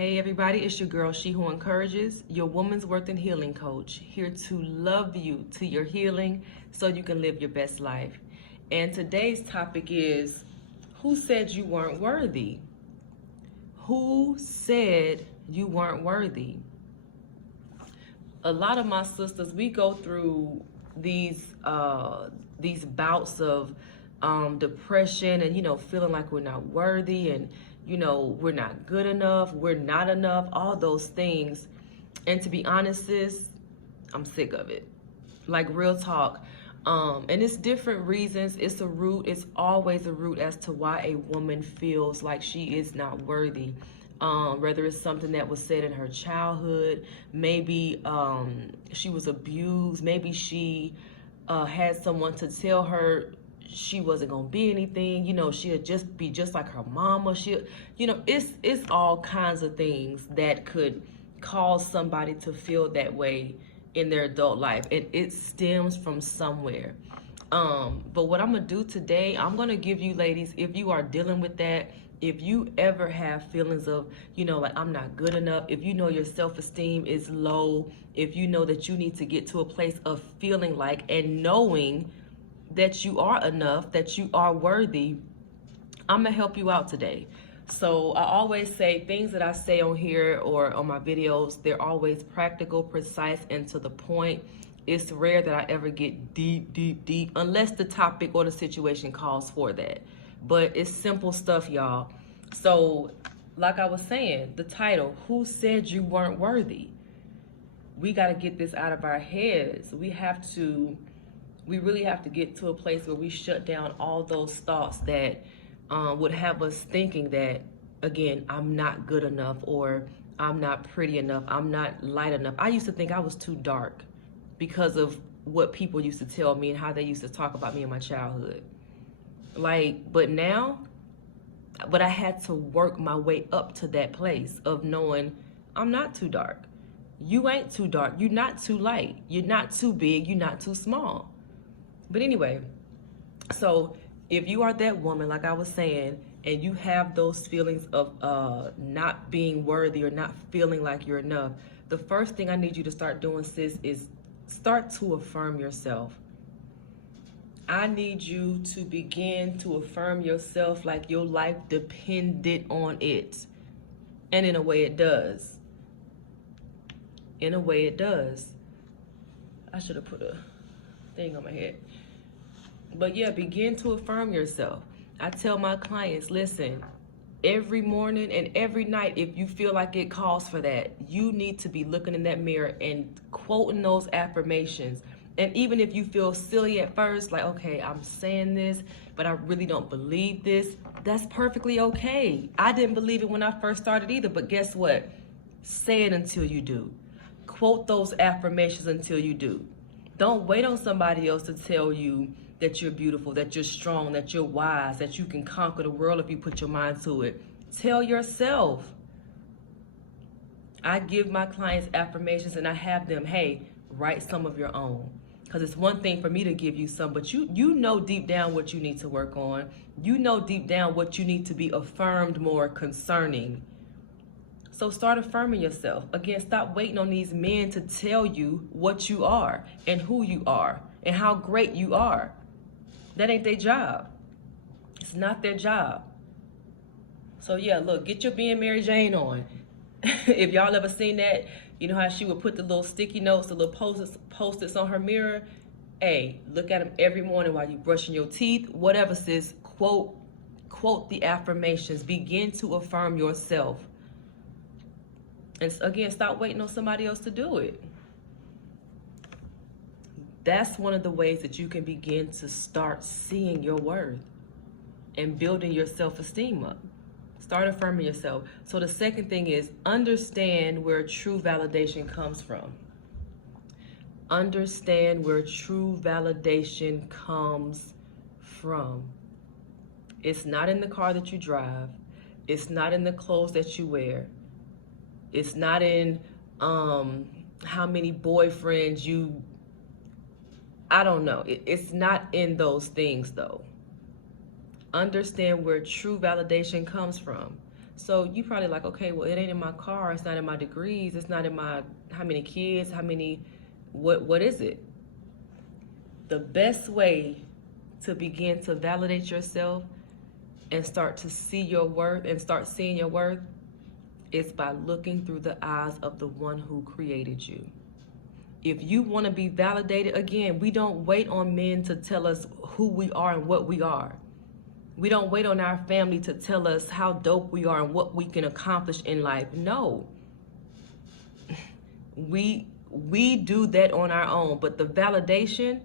Hey everybody, it's your girl, She Who Encourages, your woman's worth and healing coach, here to love you to your healing so you can live your best life. And today's topic is, who said you weren't worthy? Who said you weren't worthy? A lot of my sisters, we go through these bouts of depression and feeling like we're not worthy and we're not good enough, we're not enough, all those things. And to be honest, sis, I'm sick of it. Like, real talk. And it's different reasons. It's always a root as to why a woman feels like she is not worthy. Whether it's something that was said in her childhood, maybe she was abused, maybe she had someone to tell her she wasn't gonna be anything, she'll just be just like her mama. It's all kinds of things that could cause somebody to feel that way in their adult life, and it stems from somewhere. But what I'm gonna do today, I'm gonna give you ladies, if you are dealing with that, if you ever have feelings of, like, I'm not good enough, if you know your self-esteem is low, if you know that you need to get to a place of feeling like and knowing that you are enough, that you are worthy, I'm gonna help you out today. So I always say things that I say on here or on my videos, they're always practical, precise, and to the point. It's rare that I ever get deep, unless the topic or the situation calls for that. But it's simple stuff, y'all. So, like I was saying, the title, who said you weren't worthy? We got to get this out of our heads. We really have to get to a place where we shut down all those thoughts that would have us thinking that, again, I'm not good enough, or I'm not pretty enough, I'm not light enough. I used to think I was too dark because of what people used to tell me and how they used to talk about me in my childhood. But I had to work my way up to that place of knowing I'm not too dark. You ain't too dark. You're not too light. You're not too big. You're not too small. But anyway, so if you are that woman, like I was saying, and you have those feelings of not being worthy or not feeling like you're enough, the first thing I need you to start doing, sis, is start to affirm yourself. I need you to begin to affirm yourself like your life depended on it. And in a way it does. In a way it does. I should have put a thing on my head. But yeah, begin to affirm yourself. I tell my clients, listen, every morning and every night, if you feel like it calls for that, you need to be looking in that mirror and quoting those affirmations. And even if you feel silly at first, like, okay, I'm saying this, but I really don't believe this, that's perfectly okay. I didn't believe it when I first started either, but guess what? Say it until you do. Quote those affirmations until you do. Don't wait on somebody else to tell you that you're beautiful, that you're strong, that you're wise, that you can conquer the world if you put your mind to it. Tell yourself. I give my clients affirmations and I have them, hey, write some of your own. Because it's one thing for me to give you some, but you know deep down what you need to work on. You know deep down what you need to be affirmed more concerning. So start affirming yourself. Again, stop waiting on these men to tell you what you are and who you are and how great you are. That ain't their job. It's not their job. So yeah, look, get your Being Mary Jane on. If y'all ever seen that, you know how she would put the little sticky notes, the little post-its on her mirror? Hey, look at them every morning while you're brushing your teeth, whatever, sis. Quote the affirmations. Begin to affirm yourself. And again, stop waiting on somebody else to do it. That's one of the ways that you can begin to start seeing your worth and building your self-esteem up. Start affirming yourself. So the second thing is, understand where true validation comes from. Understand where true validation comes from. It's not in the car that you drive. It's not in the clothes that you wear. It's not in how many boyfriends you, I don't know. It's not in those things though. Understand where true validation comes from. So you probably like, okay, well, it ain't in my car, it's not in my degrees, it's not in my how many kids, what is it? The best way to begin to validate yourself and start to see your worth and start seeing your worth is by looking through the eyes of the one who created you. If you want to be validated, again, we don't wait on men to tell us who we are and what we are. We don't wait on our family to tell us how dope we are and what we can accomplish in life. No. We do that on our own. But the validation,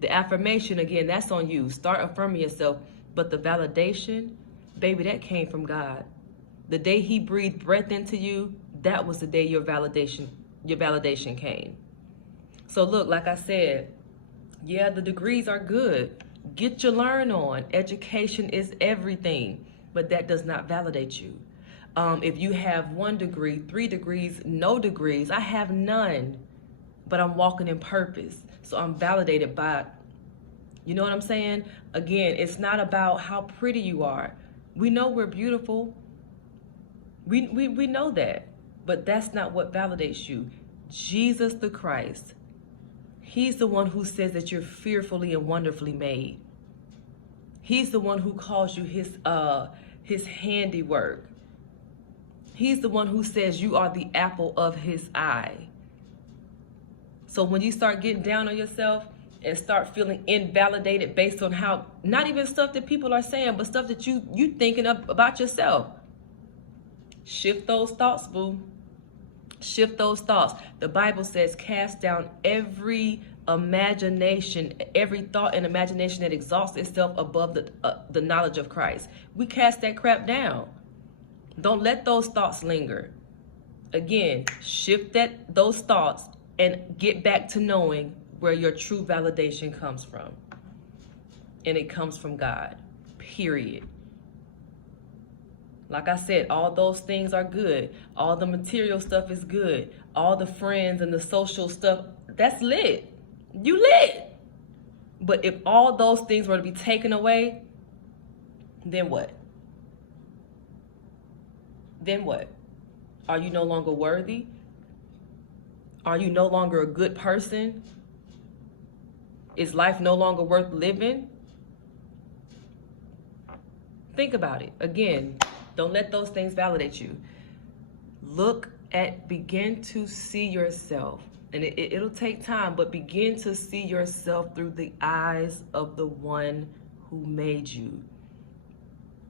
the affirmation, again, that's on you. Start affirming yourself. But the validation, baby, that came from God. The day he breathed breath into you, that was the day your validation came. So look, like I said, yeah, the degrees are good. Get your learn on. Education is everything, but that does not validate you. If you have 1 degree, 3 degrees, no degrees, I have none, but I'm walking in purpose. So I'm validated by, you know what I'm saying? Again, it's not about how pretty you are. We know we're beautiful. We know that, but that's not what validates you. Jesus the Christ, he's the one who says that you're fearfully and wonderfully made. He's the one who calls you his handiwork. He's the one who says you are the apple of his eye. So when you start getting down on yourself and start feeling invalidated based on how, not even stuff that people are saying, but stuff that you thinking of about yourself, shift those thoughts, boo. Shift those thoughts. The Bible says, cast down every imagination, every thought and imagination that exalts itself above the knowledge of Christ. We cast that crap down. Don't let those thoughts linger. Again, shift those thoughts and get back to knowing where your true validation comes from. And it comes from God, period. Like I said, all those things are good. All the material stuff is good. All the friends and the social stuff, that's lit. You lit. But if all those things were to be taken away, then what? Then what? Are you no longer worthy? Are you no longer a good person? Is life no longer worth living? Think about it. Again, don't let those things validate you. Begin to see yourself. And it'll take time, but begin to see yourself through the eyes of the one who made you.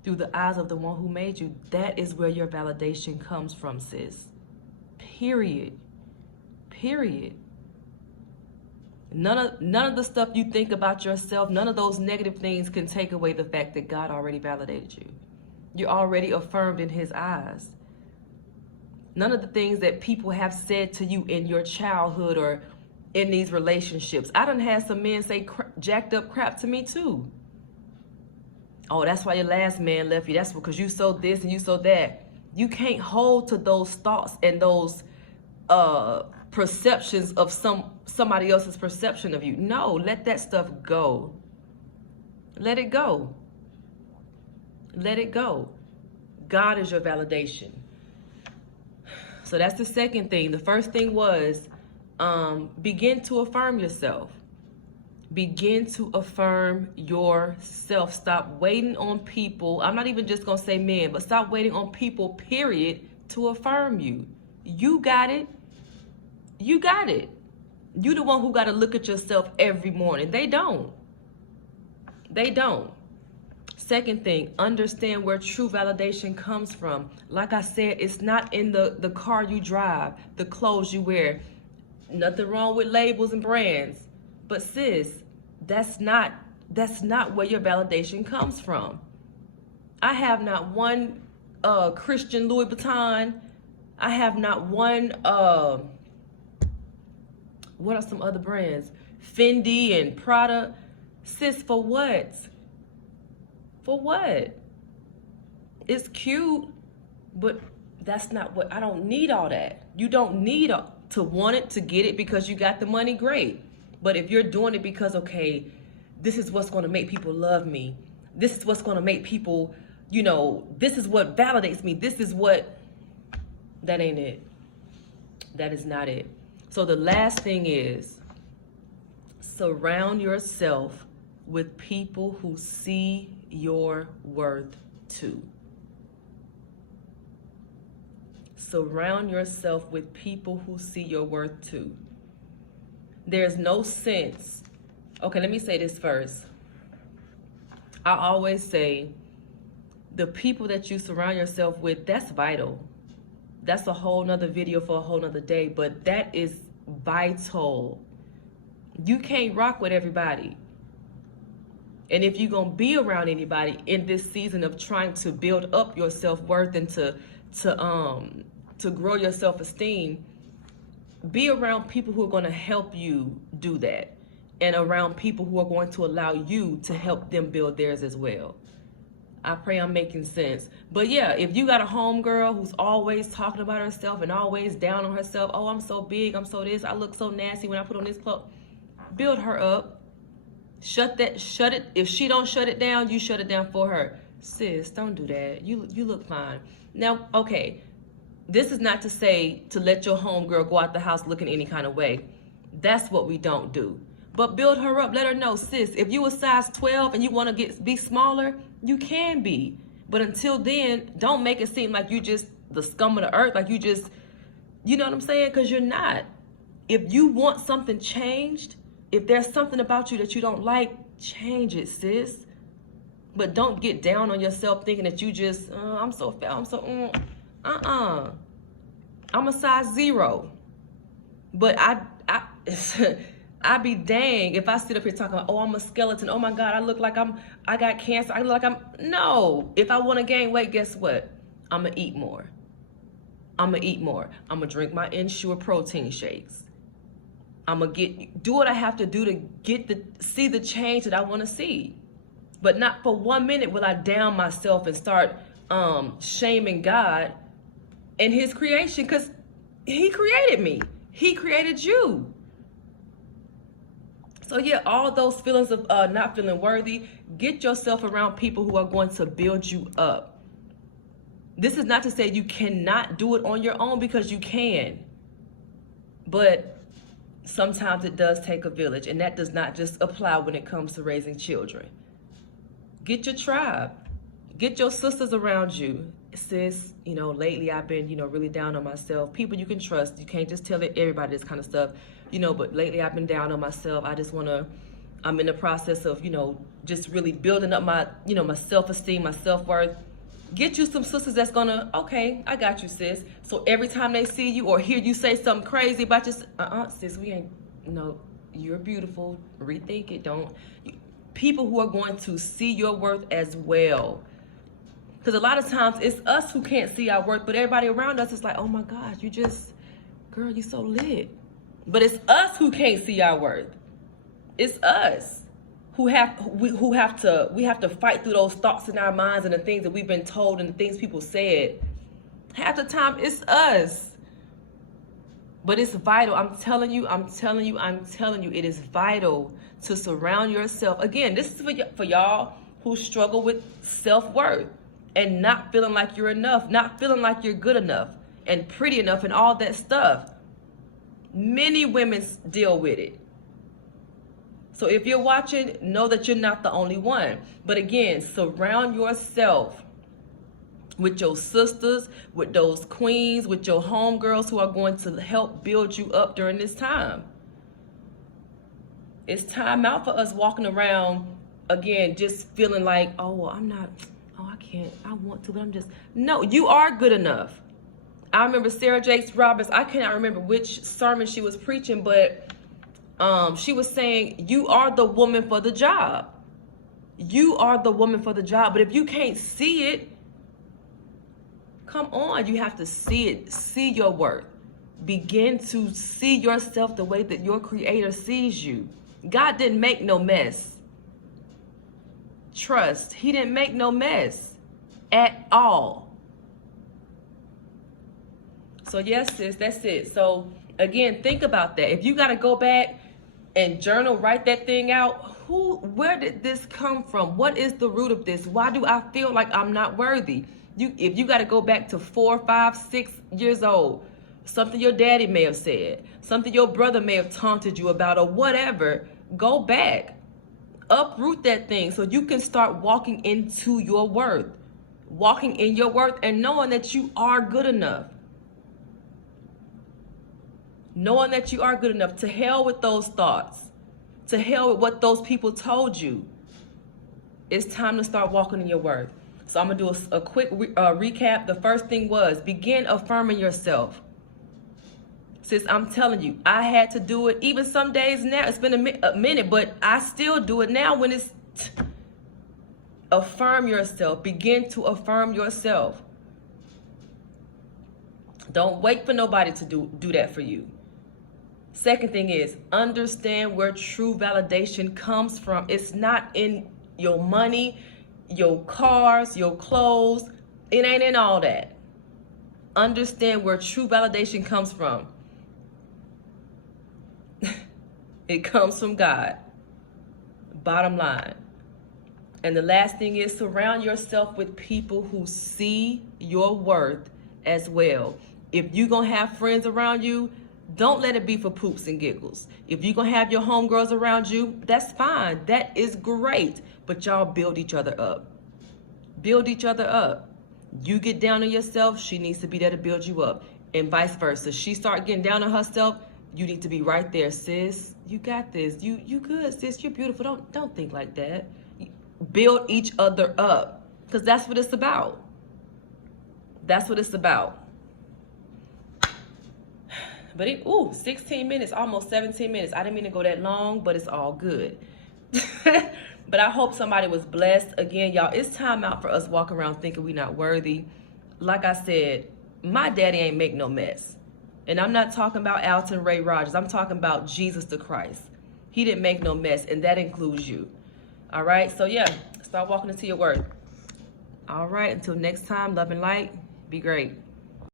Through the eyes of the one who made you. That is where your validation comes from, sis. Period. Period. None of the stuff you think about yourself, none of those negative things can take away the fact that God already validated you. You're already affirmed in his eyes. None of the things that people have said to you in your childhood or in these relationships. I done had some men say jacked up crap to me too. Oh, that's why your last man left you. That's because you sold this and you sold that. You can't hold to those thoughts and those perceptions of somebody else's perception of you. No, let that stuff go. Let it go. Let it go. God is your validation. So that's the second thing. The first thing was begin to affirm yourself. Begin to affirm yourself. Stop waiting on people. I'm not even just going to say men, but stop waiting on people, period, to affirm you. You got it. You got it. You the one who got to look at yourself every morning. They don't. They don't. Second thing, understand where true validation comes from. Like I said, it's not in the car you drive, the clothes you wear. Nothing wrong with labels and brands. But sis, that's not where your validation comes from. I have not one Christian Louis Vuitton. I have not one what are some other brands? Fendi and Prada. Sis, for what? For what? It's cute, but that's not what, I don't need all that. You don't need to want it, to get it because you got the money, great. But if you're doing it because, okay, this is what's going to make people love me. This is what's going to make people, this is what validates me. This is what, that ain't it. That is not it. So the last thing is, surround yourself with people who see your worth too. Surround yourself with people who see your worth too. There's no sense. Okay, let me say this first. I always say the people that you surround yourself with, that's vital. That's a whole nother video for a whole nother day, but that is vital. You can't rock with everybody. And if you're going to be around anybody in this season of trying to build up your self-worth and to grow your self-esteem, be around people who are going to help you do that, and around people who are going to allow you to help them build theirs as well. I pray I'm making sense. But yeah, if you got a homegirl who's always talking about herself and always down on herself, oh, I'm so big, I'm so this, I look so nasty when I put on this clothes, build her up. Shut it. If she don't shut it down, you shut it down for her. Sis, don't do that. You look fine. Now, okay, this is not to say to let your homegirl go out the house looking any kind of way. That's what we don't do. But build her up. Let her know, sis, if you a size 12 and you want to be smaller, you can be. But until then, don't make it seem like you just the scum of the earth, like you just, you know what I'm saying? Because you're not. If you want something changed, if there's something about you that you don't like, change it, sis. But don't get down on yourself thinking that you just, I'm so fat, I'm so, I'm a size 0. But I be dang if I sit up here talking about, oh, I'm a skeleton. Oh my God, I look like I got cancer. I look like no. If I want to gain weight, guess what? I'm going to eat more. I'm going to drink my Ensure protein shakes. I'm going to do what I have to do to see the change that I want to see. But not for 1 minute will I down myself and start shaming God and his creation, because he created me. He created you. So yeah, all those feelings of not feeling worthy, get yourself around people who are going to build you up. This is not to say you cannot do it on your own, because you can. But sometimes it does take a village, and that does not just apply when it comes to raising children. Get your tribe. Get your sisters around you. Sis, lately I've been, really down on myself. People you can trust. You can't just tell everybody this kind of stuff. But lately I've been down on myself. I'm in the process of, just really building up my, my self-esteem, my self-worth. Get you some sisters that's gonna, okay, I got you, sis. So every time they see you or hear you say something crazy about yourself, sis, we ain't, you're beautiful. Rethink it. People who are going to see your worth as well. Because a lot of times it's us who can't see our worth, but everybody around us is like, oh my God, girl, you so lit. But it's us who can't see our worth. It's us we have to fight through those thoughts in our minds and the things that we've been told and the things people said. Half the time it's us. But it's vital. I'm telling you, it is vital to surround yourself. Again, this is for y'all who struggle with self-worth and not feeling like you're enough, not feeling like you're good enough and pretty enough and all that stuff. Many women deal with it. So if you're watching, know that you're not the only one. But again, surround yourself with your sisters, with those queens, with your homegirls who are going to help build you up during this time. It's time out for us walking around, again, just feeling like, oh, well, I can't, I want to, but I'm just, no, you are good enough. I remember Sarah Jakes Roberts, I cannot remember which sermon she was preaching, but she was saying, you are the woman for the job. You are the woman for the job. But if you can't see it, come on, you have to see it. See your worth. Begin to see yourself the way that your Creator sees you. God didn't make no mess. Trust, He didn't make no mess at all. So yes, sis, that's it. So again, think about that. If you got to go back and journal, write that thing out, where did this come from? What is the root of this? Why do I feel like I'm not worthy? If you got to go back to 4, 5, 6 years old, something your daddy may have said, something your brother may have taunted you about, or whatever, go back. Uproot that thing so you can start walking into your worth. Walking in your worth and knowing that you are good enough. Knowing that you are good enough. To hell with those thoughts. To hell with what those people told you. It's time to start walking in your worth. So I'm going to do a quick recap. The first thing was begin affirming yourself. Sis, I'm telling you, I had to do it even some days now. It's been a minute, but I still do it now when it's... Affirm yourself. Begin to affirm yourself. Don't wait for nobody to do that for you. Second thing is understand where true validation comes from. It's not in your money, your cars, your clothes. It ain't in all that. Understand where true validation comes from. It comes from God. Bottom line. And the last thing is surround yourself with people who see your worth as well. If you're going to have friends around you, don't let it be for poops and giggles. If you're going to have your homegirls around you, that's fine. That is great. But y'all build each other up. Build each other up. You get down on yourself, she needs to be there to build you up. And vice versa. She start getting down on herself, you need to be right there, sis. You got this. You good, sis. You're beautiful. Don't think like that. Build each other up, because that's what it's about. That's what it's about. But 16 minutes, almost 17 minutes. I didn't mean to go that long, but it's all good. But I hope somebody was blessed. Again, y'all, it's time out for us walking around thinking we're not worthy. Like I said, my daddy ain't make no mess. And I'm not talking about Alton Ray Rogers. I'm talking about Jesus the Christ. He didn't make no mess, and that includes you. All right, so yeah, start walking into your worth. All right, until next time, love and light. Be great.